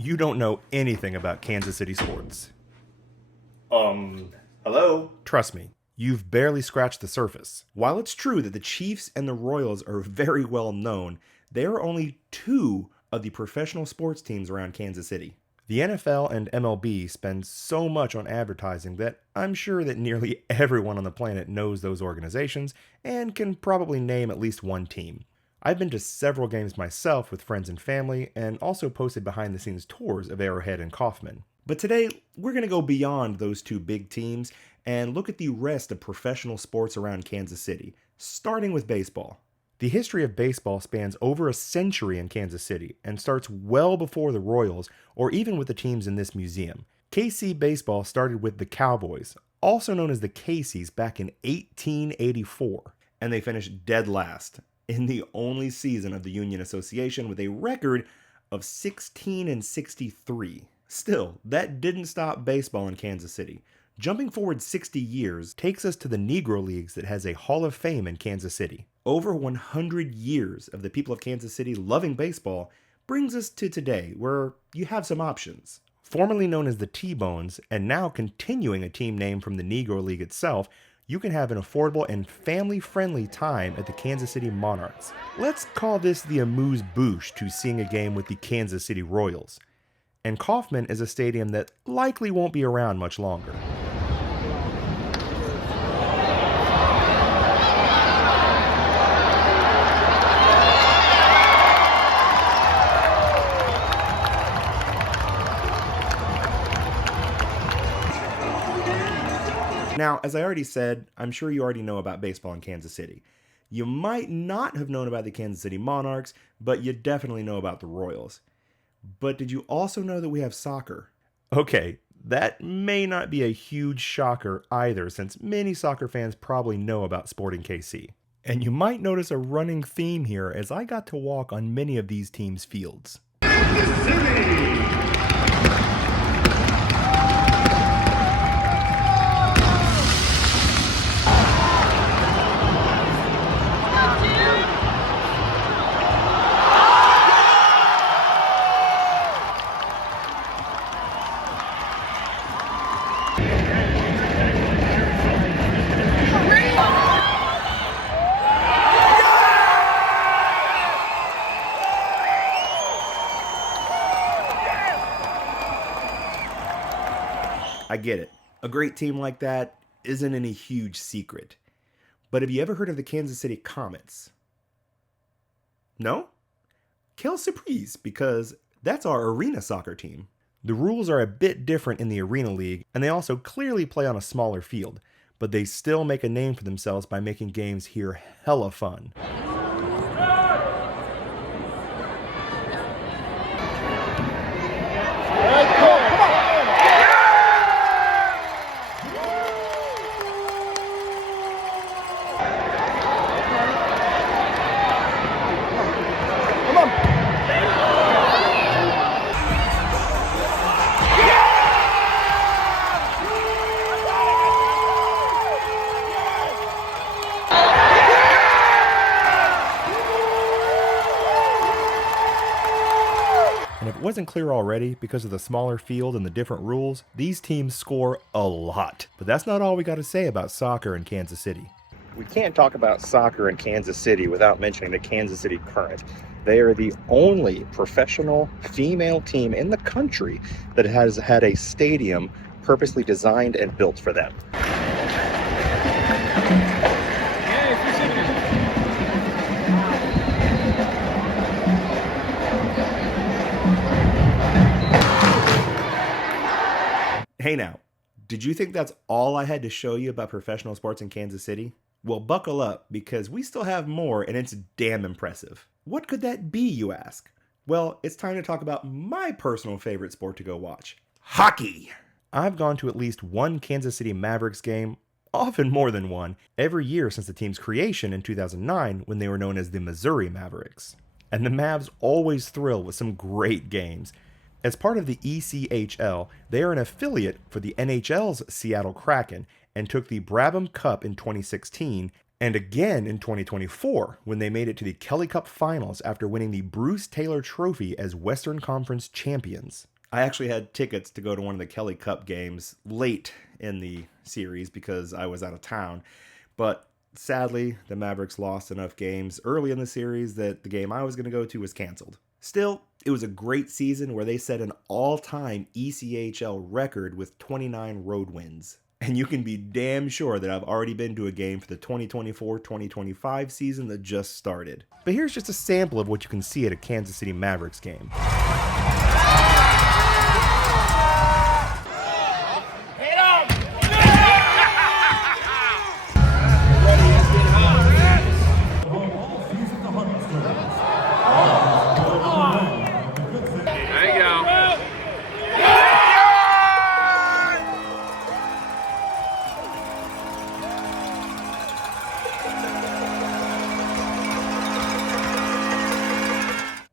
you don't know anything about Kansas City sports. Hello? Trust me, you've barely scratched the surface. While it's true that the Chiefs and the Royals are very well known, there are only two of the professional sports teams around Kansas City. The NFL and MLB spend so much on advertising that I'm sure that nearly everyone on the planet knows those organizations and can probably name at least one team. I've been to several games myself with friends and family, and also posted behind-the-scenes tours of Arrowhead and Kauffman. But today, we're going to go beyond those two big teams and look at the rest of professional sports around Kansas City, starting with baseball. The history of baseball spans over a century in Kansas City and starts well before the Royals or even with the teams in this museum. KC baseball started with the Cowboys, also known as the Caseys, back in 1884, and they finished dead last in the only season of the Union Association with a record of 16-63. Still, that didn't stop baseball in Kansas City. Jumping forward 60 years takes us to the Negro Leagues that has a Hall of Fame in Kansas City. Over 100 years of the people of Kansas City loving baseball brings us to today, where you have some options. Formerly known as the T-Bones, and now continuing a team name from the Negro League itself, you can have an affordable and family-friendly time at the Kansas City Monarchs. Let's call this the amuse-bouche to seeing a game with the Kansas City Royals. And Kauffman is a stadium that likely won't be around much longer. Now, as I already said, I'm sure you already know about baseball in Kansas City. You might not have known about the Kansas City Monarchs, but you definitely know about the Royals. But did you also know that we have soccer? Okay, that may not be a huge shocker either, since many soccer fans probably know about Sporting KC. And you might notice a running theme here as I got to walk on many of these teams' fields. Kansas City! I get it. A great team like that isn't any huge secret. But have you ever heard of the Kansas City Comets? No? Quelle surprise, because that's our arena soccer team. The rules are a bit different in the Arena League, and they also clearly play on a smaller field, but they still make a name for themselves by making games here hella fun. And if it wasn't clear already, because of the smaller field and the different rules, these teams score a lot. But that's not all we got to say about soccer in Kansas City. We can't talk about soccer in Kansas City without mentioning the Kansas City Current. They are the only professional female team in the country that has had a stadium purposely designed and built for them. Hey now, did you think that's all I had to show you about professional sports in Kansas City? Well, buckle up, because we still have more, and it's damn impressive. What could that be, you ask? Well, it's time to talk about my personal favorite sport to go watch. Hockey! I've gone to at least one Kansas City Mavericks game, often more than one, every year since the team's creation in 2009 when they were known as the Missouri Mavericks. And the Mavs always thrill with some great games. As part of the ECHL, they are an affiliate for the NHL's Seattle Kraken and took the Brabham Cup in 2016 And again in 2024 when they made it to the Kelly Cup Finals after winning the Bruce Taylor Trophy as Western Conference champions. I actually had tickets to go to one of the Kelly Cup games late in the series because I was out of town, but sadly, the Mavericks lost enough games early in the series that the game I was going to go to was canceled. Still, it was a great season where they set an all-time ECHL record with 29 road wins. And you can be damn sure that I've already been to a game for the 2024-2025 season that just started. But here's just a sample of what you can see at a Kansas City Mavericks game.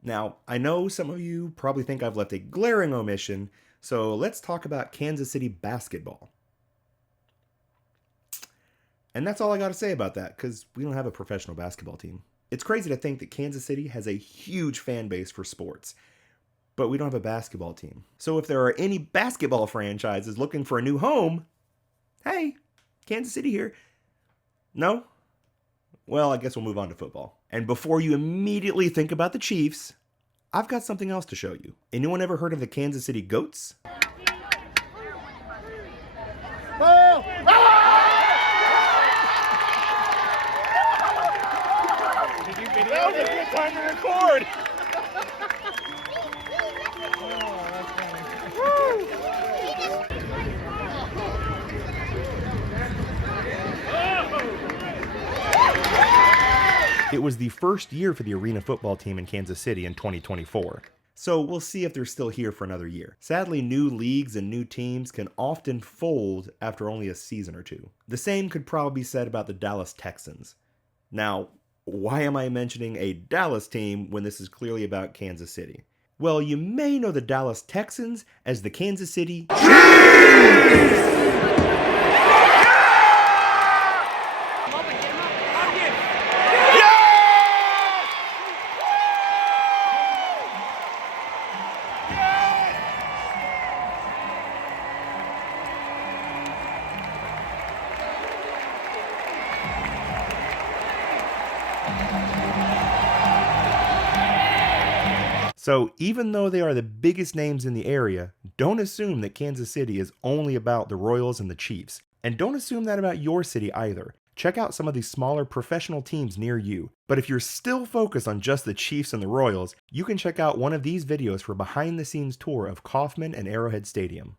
Now, I know some of you probably think I've left a glaring omission, so let's talk about Kansas City basketball. And that's all I got to say about that, because we don't have a professional basketball team. It's crazy to think that Kansas City has a huge fan base for sports, but we don't have a basketball team. So if there are any basketball franchises looking for a new home, hey, Kansas City here. No? Well, I guess we'll move on to football. And before you immediately think about the Chiefs, I've got something else to show you. Anyone ever heard of the Kansas City Goats? Oh! Did you video? That was a good time to record. Oh, that's funny. It was the first year for the arena football team in Kansas City in 2024. So we'll see if they're still here for another year. Sadly, new leagues and new teams can often fold after only a season or two. The same could probably be said about the Dallas Texans. Now, why am I mentioning a Dallas team when this is clearly about Kansas City? Well, you may know the Dallas Texans as the Kansas City Chiefs! So even though they are the biggest names in the area, don't assume that Kansas City is only about the Royals and the Chiefs. And don't assume that about your city either. Check out some of these smaller professional teams near you. But if you're still focused on just the Chiefs and the Royals, you can check out one of these videos for a behind the scenes tour of Kauffman and Arrowhead Stadium.